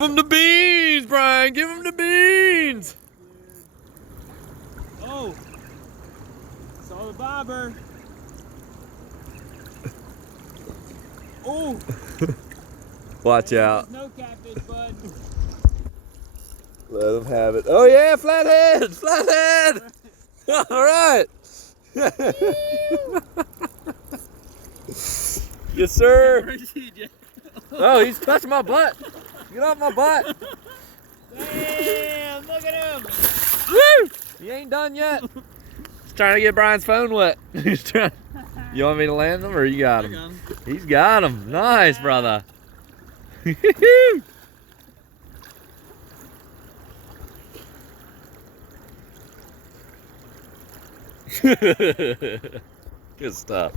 Give him the beans, Brian. Give him the beans. Oh, saw the bobber. Oh, Watch out. no catfish, bud. Let him have it. Oh yeah, flathead, flathead. All right. Yes, sir. Oh, he's touching my butt. Get off my butt. Damn, look at him. Woo! He ain't done yet. He's trying to get Brian's phone wet. He's trying. You want me to land him or you got him? He's got him. Nice, brother. Good stuff.